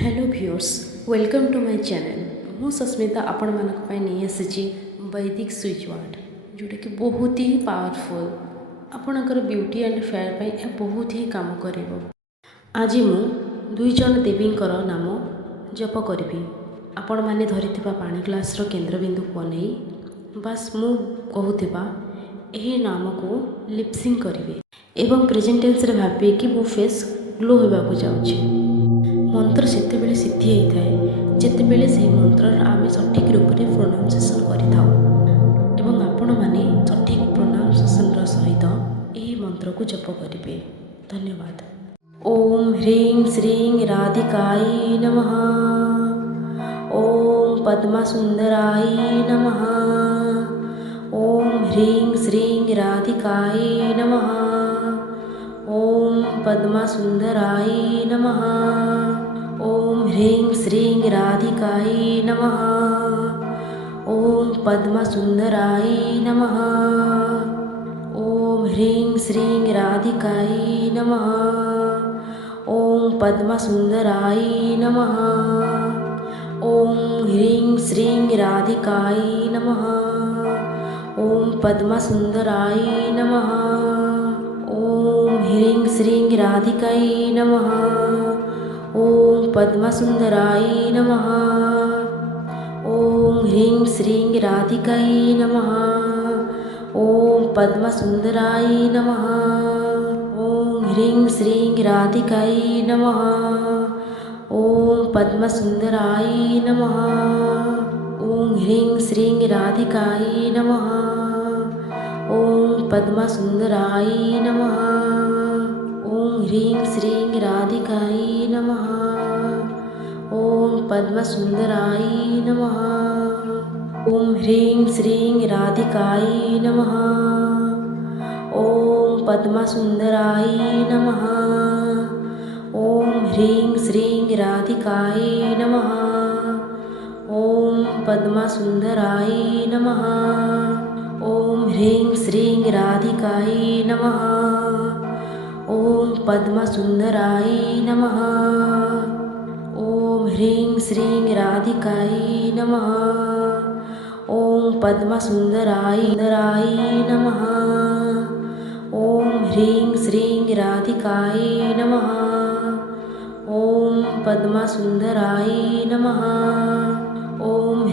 Hello viewers, welcome to my channel. मु सस्मिता आपण मानक पय नहीं आसी वैदिक स्विच वार्ड जोटा कि बहुत ही पावरफुल आपणकर ब्यूटी एंड फेयर पे यह बहुत ही काम करिवो। आज मु दुई जन देवींकर नाम जप करी आपण माने धरिथिबा पानी ग्लासर केंद्रबिंदु को नहीं बास मु कहूथिबा एही नाम को लिपसिंग करिवे एवं प्रेजेंट टेंस रे भाबे कि मो फेस ग्लो होबाकू जाउछि। मंत्र सेतेबेले सिद्धि होता है जितेबेले से मंत्र आम सठिक रूप से प्रोनाउंसिएशन करें आपण मैंने सठिक प्रोनाउंसिएशन सहित यही मंत्र को जप करेंगे। धन्यवाद। ओम ह्रीं श्रीं राधिकाय नमः। ओम पद्मासुंदराय नमः। ओम ह्रीं श्रीं राधिकाय नमः। ओम पद्मासुंदराय नमः। ओम ह्रीं श्रीं राधिकाय नमः। ओम पद्मासुंदराय नमः। ओम ह्रीं श्रीं राधिकाय नमः। ओम पद्मासुंदराय नमः। ओम ह्रीं श्रीं राधिकाय नमः। ओम पद्मासुंदराय नमः। ओम ह्रीं श्रीं राधिकाय नमः। ओम पद्मासुंदराय नमः। ओम ह्रीं श्रीं राधिकाय नमः। ओम पद्मासुंदराय नमः। ओम ह्रीं श्रीं राधिकाय नमः। ओम पद्मासुंदराय नमः। ओम ह्रीं श्रीं राधिकाय नमः। ओम पद्मासुंदराय नमः। ओम ह्रीं श्रीं राधिकाय नमः। ओम पद्मासुंदराय नमः। ओम ह्रीं श्रीं राधिकाय नमः। ओम पद्मासुंदराय नमः। ओम ह्रीं श्रीं राधिकाय नमः। ओम पद्मासुंदराय नमः। ओम ह्रीं श्रीं राधिकाय नमः। ओम पद्मासुंदराय नमः। ओम ह्रीं श्रीं राधिकाय नमः। ओम पद्मासुंदराय नमः। ओम ह्रीं श्रीं राधिकाय नमः। ओम पद्मासुंदराय नमः। ओम